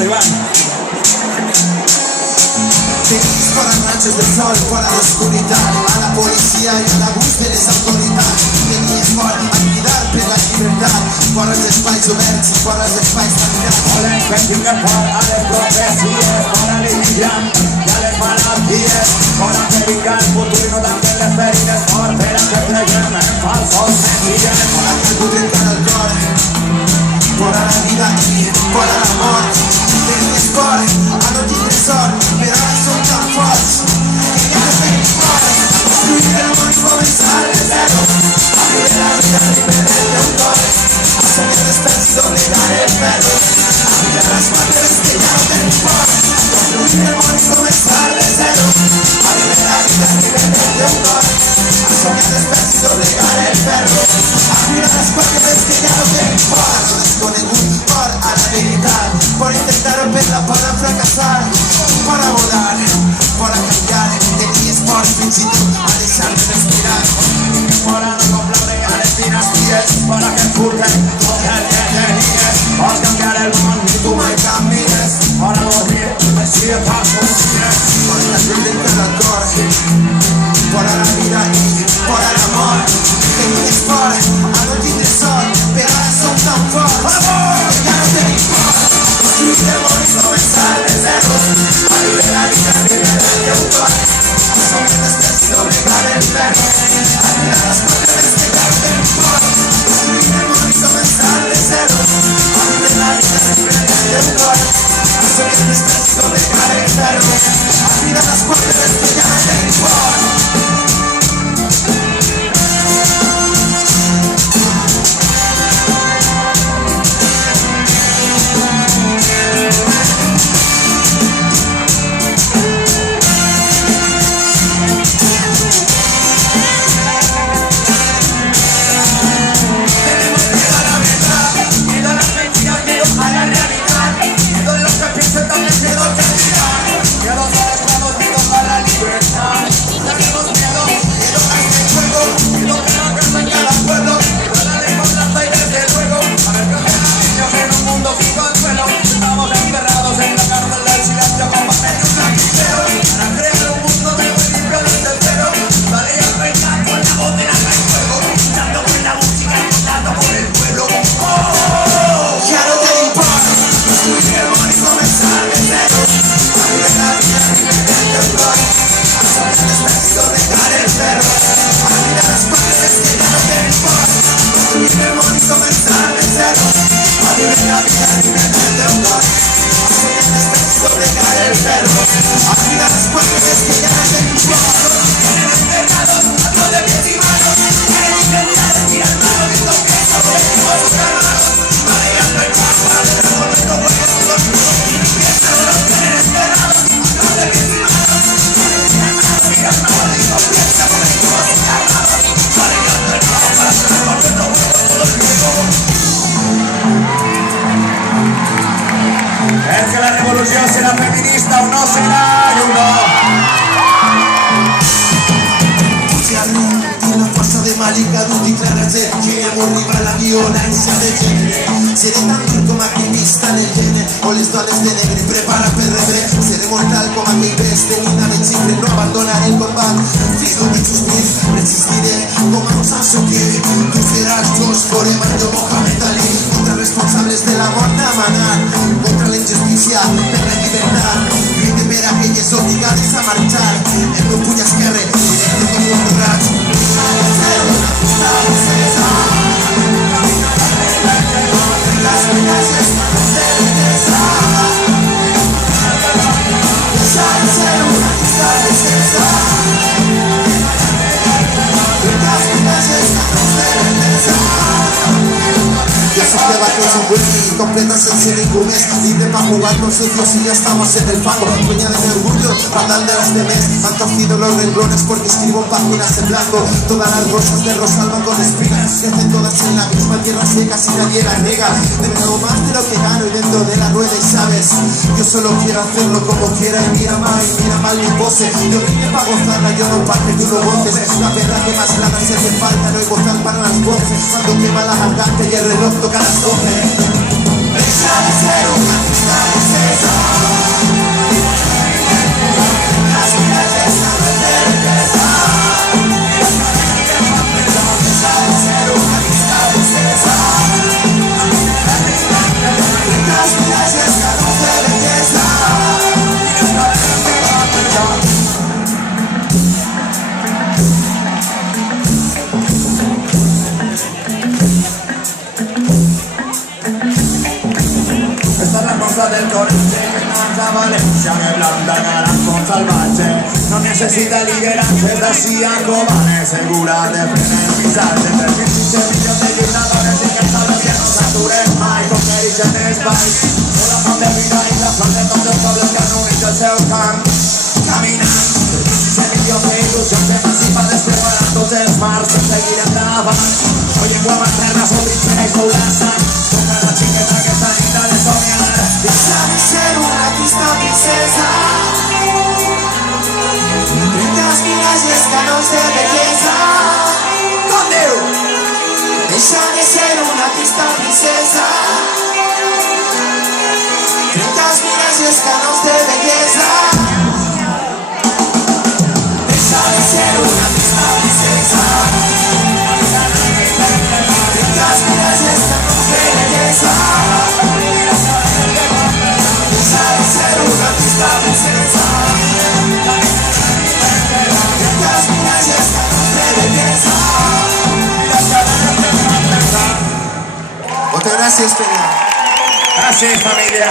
maestro Iván. Para rayos de sol, para la oscuridad, a la policía y a la búsqueda de esa autoridad. Tenías por actividad per la libertà, para els espais oberts, para els espais tancats. Volem investigar per a les profecies, para l'immigrant i a les malalties, para que vinga el futur i no tanquen les ferides, per a que creiem en falsos mentides. Para que algú trencar el cor, para la vida i para l'amor. Tenies por a no tindre sort, però ara som tan forts que ja no tenim por. Construir el món i començar de zero, a viure la vida libre del teu cor, a somiar despers i doblegar el ferro, a mirar les maneres que ja no tenim por. Construir el món i començar de zero, a viure la vida libre del teu cor, a somiar despers i doblegar el ferro, a mirar les maneres que ja no tenim por. Desconegut por a la veritat, por intentar romperla para fracasar, para volar, para cambiar. Tenies por fins i tot a deixar-te respirar. Para no complaure a les dinasties, para que furten tot el que tenies. Pots canviar el món i tu mai camines, para dormir així de pas conscients. Para intentar el cor, para la vida i para l'amor. Tenies por a no tindre sort, però ara som tan forts que ja no tenim por. Construir el món i començar de zero, a viure la vida libre del teu cor, a somiar despers i doblegar el ferro, a mirar les maneres que ja no tenim por. Construir el món i començar de zero, a viure la vida libre del teu cor, a somiar despers i doblegar el ferro, a mirar les maneres que ja no tenim por. Es que la revolución será feminista o no será, la força de Malika d'un declarar-se que arriba la violència de gènere. Seré tan dur com activista en el gènere o les dones de negre, prepara per rebre. Seré mortal com aquell best de nina de xifre, no abandonaré el combat. Fijo de sospir, resistiré com a un sanso que tu seràs Josh Foreman, jo Mohamed Ali. Contra responsables de la mort a manar, contra la injustícia per la llibertat. Grite per aquelles obligades a marxar, el meu puny esquerre, directe com un raig. Ya se te va con su whisky, completa sense ningú més. Libre pa jugar con sucios y ya estamos en el fango. Dueña de mi orgullo, fatal de las demás. Han torcido los renglones porque escribo páginas en blanco. Todas las rosas de Rosalba con espinas crecen todas en la misma tierra seca si nadie la riega. Tengo más de lo que gano y dentro de la rueda y sabes, yo solo quiero hacerlo como quiera y mira mal mi pose. Yo vine pa gozarla, yo no pa' que tú lo goces. La perra que más lana si hace falta, no hay bozal para las voces. Cuando quema la garganta y el reloj toca las 12. Deja de ser un artista de corazón salvaje. No necesita liderazgo, es así a cobarde. Segura de frenar mis artes. 3.000 millones de violadores y que sabe bien no satures mai. Con que dicen es bye. Toda fan de vida y la fan de tots els pobles que han unit el seu camp. Caminant, 3.000 millones de ilusions emancipades creuaran tots els mars per seguir endavant. Hoy en Guava Terra sou trinxera i sou la sang. Toca la xiqueta que està nit de somiar. Déjame ser una artista princesa. 30 miralles canos de belleza. Com diu? Déjame ser una artista princesa. 30 miralles canos de belleza. Déjame ser una artista princesa. 30 miralles canos de belleza. Déjame ser una artista princesa. 30 miralles canos de belleza. Muchas gracias, Peña. Gracias, familia.